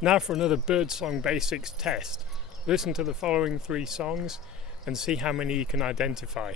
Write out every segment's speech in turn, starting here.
Now for another birdsong basics test. Listen to the following 3 songs and see how many you can identify.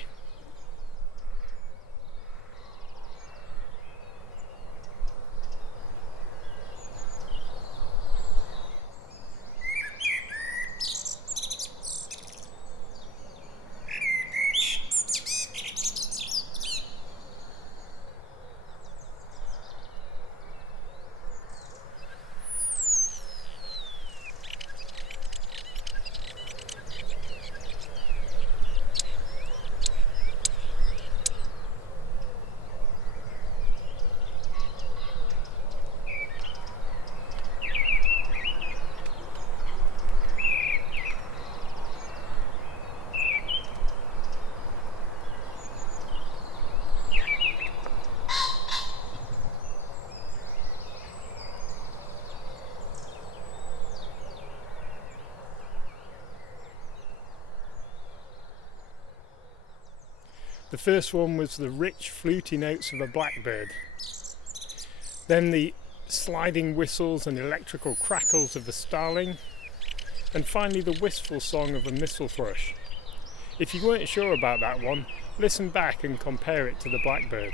The first one was the rich fluty notes of a blackbird, then the sliding whistles and electrical crackles of a starling, and finally the wistful song of a missel thrush. If you weren't sure about that one, listen back and compare it to the blackbird.